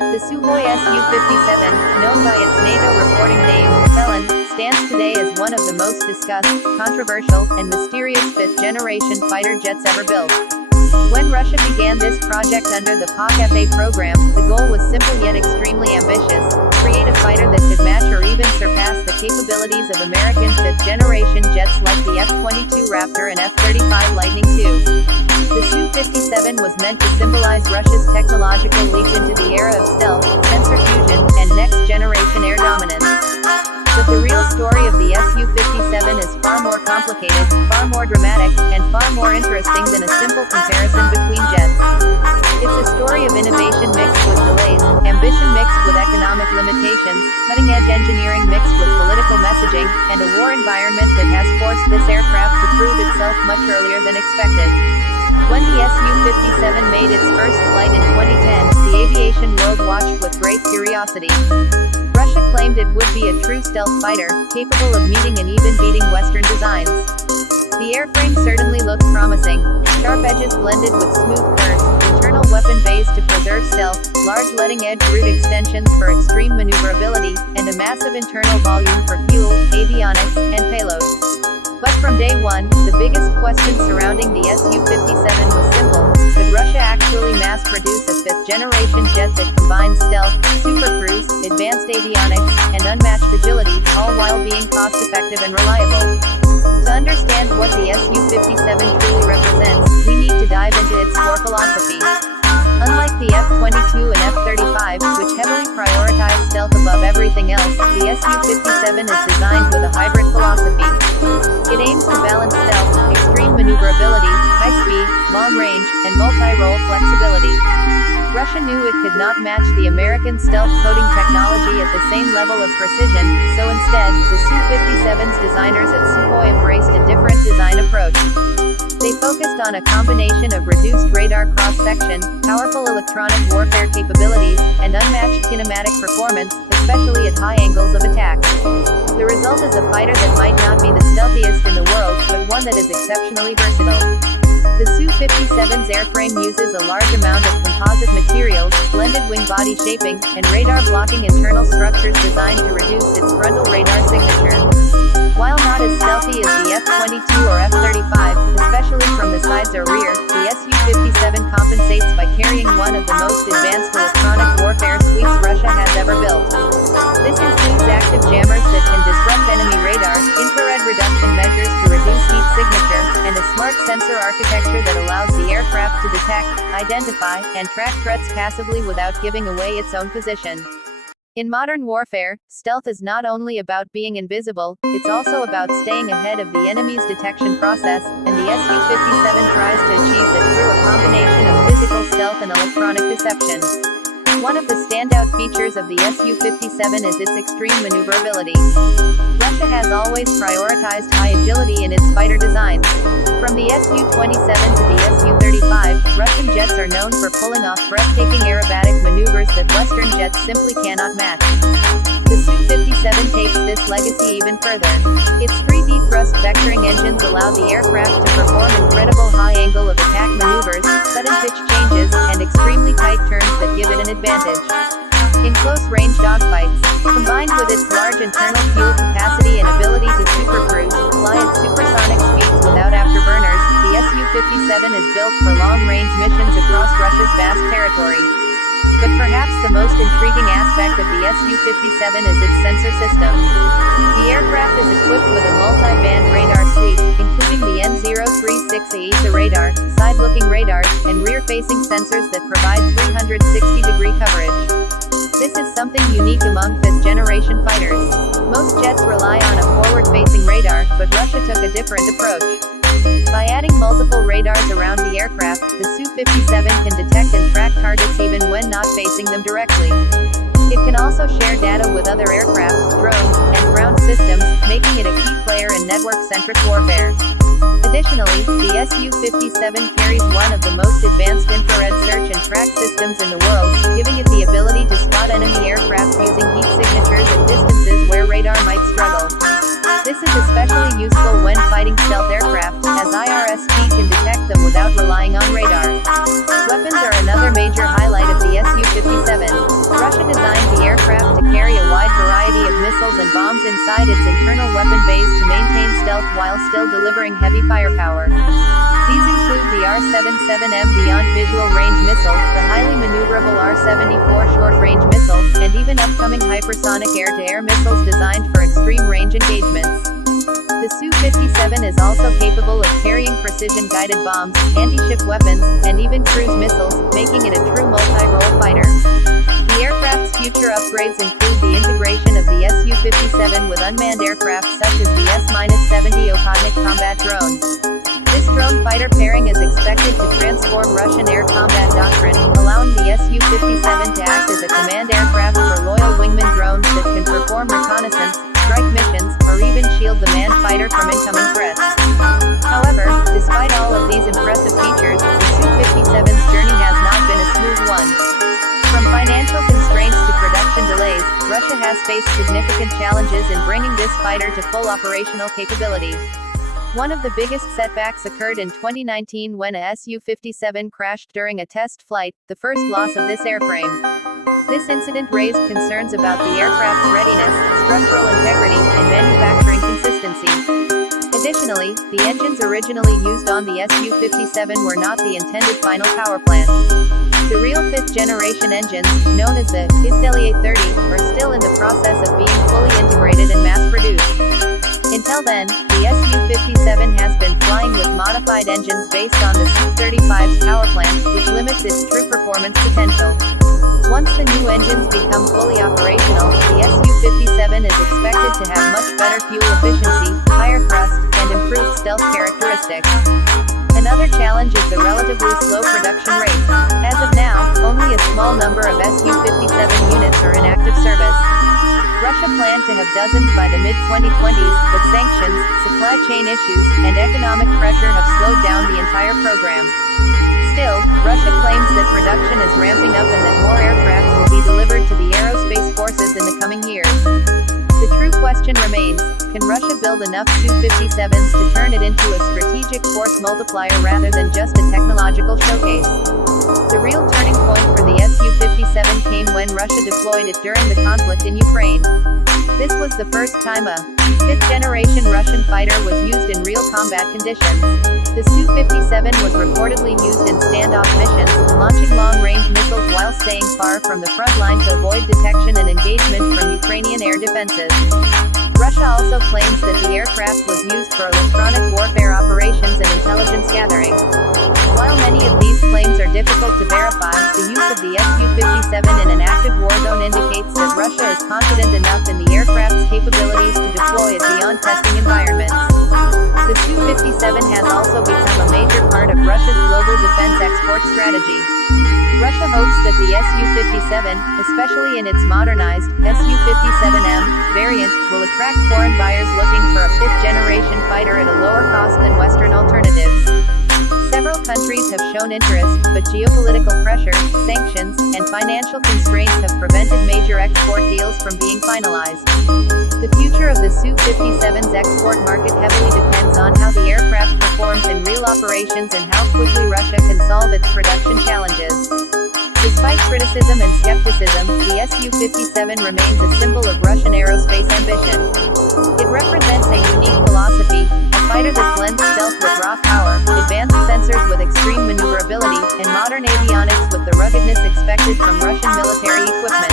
The Sukhoi Su-57, known by its NATO reporting name, Felon, stands today as one of the most discussed, controversial, and mysterious fifth-generation fighter jets ever built. When Russia began this project under the PAK-FA program, the goal was simple yet extremely ambitious: create a fighter that could match or even surpass the capabilities of American fifth-generation jets like the F-22 Raptor and F-35 Lightning II. The Su-57 was meant to symbolize Russia's technological leap into the era of stealth, sensor fusion, and next-generation air dominance. But the real story of the Su-57 is far more complicated, far more dramatic, and far more interesting than a simple comparison between jets. It's a story of innovation mixed with delays, ambition mixed with economic limitations, cutting-edge engineering mixed with political messaging, and a war environment that has forced this aircraft to prove itself much earlier than expected. When the Su-57 made its first flight in 2010, the aviation world watched with great curiosity. Russia claimed it would be a true stealth fighter, capable of meeting and even beating Western designs. The airframe certainly looked promising: sharp edges blended with smooth curves, internal weapon bays to preserve stealth, large leading-edge root extensions for extreme maneuverability, and a massive internal volume for fuel, avionics, and payload. But from day one, the biggest question surrounding the Su-57 was simple: could Russia actually mass-produce a fifth-generation jet that combines stealth, supercruise, advanced avionics, and unmatched agility, all while being cost-effective and reliable? To understand what the Su-57 truly represents, we need to dive into its core philosophy. Unlike the F-22 and F-35, which heavily prioritize stealth above everything else, the Su-57 is designed with a hybrid philosophy. It aims to balance stealth, extreme maneuverability, high speed, long range, and multi-role flexibility. Russia knew it could not match the American stealth coding technology at the same level of precision, so instead, the Su-57's designers at Sukhoi embraced a different design approach. They focused on a combination of reduced radar cross-section, powerful electronic warfare capabilities, and unmatched kinematic performance, especially at high angles of attack. The result is a fighter that might not be the stealthiest in the world, but one that is exceptionally versatile. The Su-57's airframe uses a large amount of composite materials, blended wing body shaping, and radar-blocking internal structures designed to reduce its frontal radar signature. While not as stealthy as the F-22 or F-35, especially from the sides or rear, the Su-57 compensates by carrying one of the most advanced electronic warfare suites Russia has ever built. This includes active jammers that can disrupt enemy radar, infrared reduction measures to reduce heat signature, and a smart sensor architecture that allows the aircraft to detect, identify, and track threats passively without giving away its own position. In modern warfare, stealth is not only about being invisible, it's also about staying ahead of the enemy's detection process, and the Su-57 tries to achieve that through a combination of physical stealth and electronic deception. One of the standout features of the Su-57 is its extreme maneuverability. Russia has always prioritized high agility in its fighter designs. From the Su-27 to the Su-35, Russian jets are known for pulling off breathtaking aerobatic maneuvers that Western jets simply cannot match. The Su-57 takes this legacy even further. Its 3D thrust vectoring engines allow the aircraft to perform incredible high-angle of attack maneuvers, sudden pitch changes, and extremely tight turns that give it an advantage. In close-range dogfights, combined with its large internal fuel capacity and ability to supercruise, fly at supersonic speeds without afterburners, the Su-57 is built for long-range missions across Russia's vast territory. But perhaps the most intriguing aspect of the Su-57 is its sensor system. The aircraft is equipped with a multi-band radar suite, including the N036 AESA radar, side-looking radars, and rear-facing sensors that provide 360-degree coverage. This is something unique among fifth-generation fighters. Most jets rely on a forward-facing radar, but Russia took a different approach. By adding multiple radars around the aircraft, the Su-57 can detect and track targets even when not facing them directly. It can also share data with other aircraft, drones, and ground systems, making it a key player in network-centric warfare. Additionally, the Su-57 carries one of the most advanced infrared search and track systems in the world, giving it the ability to spot enemy aircraft using heat signatures at distances where radar might struggle. This is especially useful when fighting stealth aircraft, as IRST can detect them without relying on radar. Weapons are another major highlight of the Su-57. missiles and bombs inside its internal weapon bays to maintain stealth while still delivering heavy firepower. These include the R-77M Beyond Visual Range Missile, the highly maneuverable R-74 Short-Range Missile, and even upcoming hypersonic air-to-air missiles designed for extreme range engagements. The Su-57 is also capable of carrying precision-guided bombs, anti-ship weapons, and even cruise missiles, making it a true multi-role fighter. The aircraft's future upgrades include the integration of the Su-57 with unmanned aircraft such as the S-70 Okhotnik combat drone. This drone fighter pairing is expected to transform Russian air combat doctrine, allowing the Su-57 to act as a command aircraft for loyal wingman drones that can perform reconnaissance, strike missions, or even shield the manned fighter from incoming threats. However, despite all of these impressive features, the Su-57's journey has not been a smooth one. From financial constraints to production delays, Russia has faced significant challenges in bringing this fighter to full operational capability. One of the biggest setbacks occurred in 2019 when a Su-57 crashed during a test flight, the first loss of this airframe. This incident raised concerns about the aircraft's readiness, structural integrity, and manufacturing consistency. Additionally, the engines originally used on the Su-57 were not the intended final power plant. The real fifth-generation engines, known as the Is-830, are still in the process of being fully integrated and mass-produced. Until then, the Su-57 has been flying with modified engines based on the Su-35's power plant, which limits its true performance potential. Once the new engines become fully operational, the Su-57 is expected to have much better fuel efficiency, higher thrust, and improved stealth characteristics. Another challenge is the relatively slow production rate. As of now, only a small number of Su-57 units are in active service. Russia planned to have dozens by the mid-2020s, but sanctions, supply chain issues, and economic pressure have slowed down the entire program. Still, Russia claims that production is ramping up and that more aircraft will be delivered to the aerospace forces in the coming years. The true question remains, can Russia build enough Su-57s to turn it into a strategic force multiplier rather than just a technological showcase? The real turning point for the Su-57 came when Russia deployed it during the conflict in Ukraine. This was the first time a fifth-generation Russian fighter was used in real combat conditions. The Su-57 was reportedly used in standoff missions, launching long-range missiles while staying far from the front line to avoid detection and engagement from Ukrainian air defenses. Russia also claims that the aircraft was used for electronic warfare operations and intelligence gathering. While many of these claims are difficult to verify, the use of the Su-57 in an active war zone indicates that Russia is confident enough in the aircraft's capabilities to deploy it beyond testing environments. The Su-57 has also become a major part of Russia's global defense export strategy. Russia hopes that the Su-57, especially in its modernized Su-57M variant, will attract foreign buyers looking for a fifth-generation fighter at a lower cost than Western alternatives. Several countries have shown interest, but geopolitical pressure, sanctions, and financial constraints have prevented major export deals from being finalized. The future of the Su-57's export market heavily depends on how the aircraft performs in real operations and how quickly Russia can solve its production challenges. Despite criticism and skepticism, the Su-57 remains a symbol of Russian aerospace ambition. It represents a unique philosophy, a fighter that blends stealth with raw power, advanced sensors with extreme maneuverability, and modern avionics with the ruggedness expected from Russian military equipment.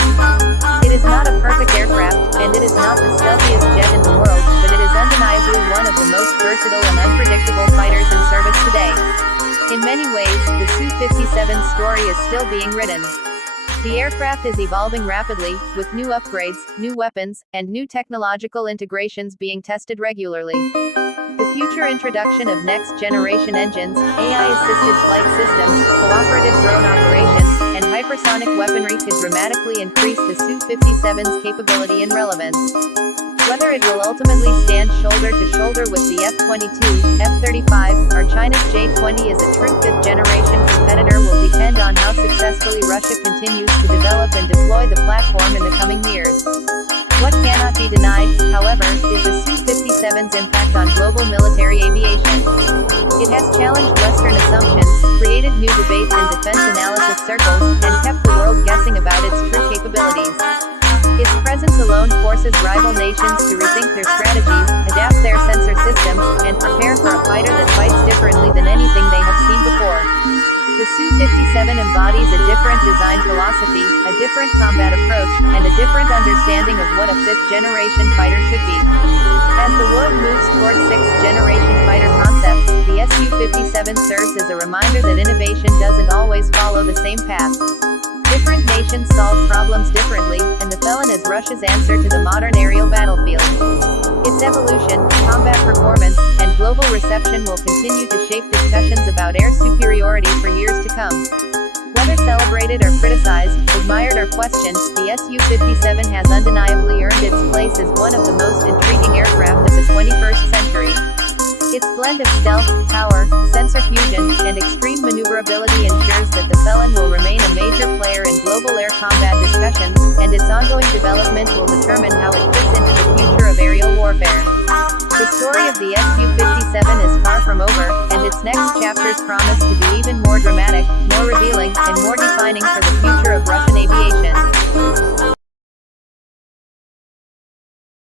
It is not a perfect aircraft, and it is not the stealthiest jet in the world, but it is undeniably one of the most versatile and unpredictable fighters in service today. In many ways, the Su-57's story is still being written. The aircraft is evolving rapidly, with new upgrades, new weapons, and new technological integrations being tested regularly. The future introduction of next-generation engines, AI-assisted flight systems, cooperative drone operations, and hypersonic weaponry could dramatically increase the Su-57's capability and relevance. Whether it will ultimately stand shoulder to shoulder with the F-22, F-35, or China's J-20 as a true fifth-generation competitor will depend on how successfully Russia continues to develop and deploy the platform in the coming years. What cannot be denied, however, is the Su-57's impact on global military aviation. It has challenged Western assumptions, created new debates in defense analysis circles, and kept the world guessing about its true capabilities. Its presence alone zone forces rival nations to rethink their strategies, adapt their sensor systems, and prepare for a fighter that fights differently than anything they have seen before. The Su-57 embodies a different design philosophy, a different combat approach, and a different understanding of what a fifth-generation fighter should be. As the world moves towards sixth-generation fighter concepts, the Su-57 serves as a reminder that innovation doesn't always follow the same path. Different nations solve problems differently, and the Felon is Russia's answer to the modern aerial battlefield. Its evolution, combat performance, and global reception will continue to shape discussions about air superiority for years to come. Whether celebrated or criticized, admired or questioned, the Su-57 has undeniably earned its place as one of the most intriguing aircraft of the 21st century. Its blend of stealth, power, sensor fusion, and extreme maneuverability ensures that the Felon will remain a major player in global air combat discussions, and its ongoing development will determine how it fits into the future of aerial warfare. The story of the Su-57 is far from over, and its next chapters promise to be even more dramatic, more revealing, and more defining for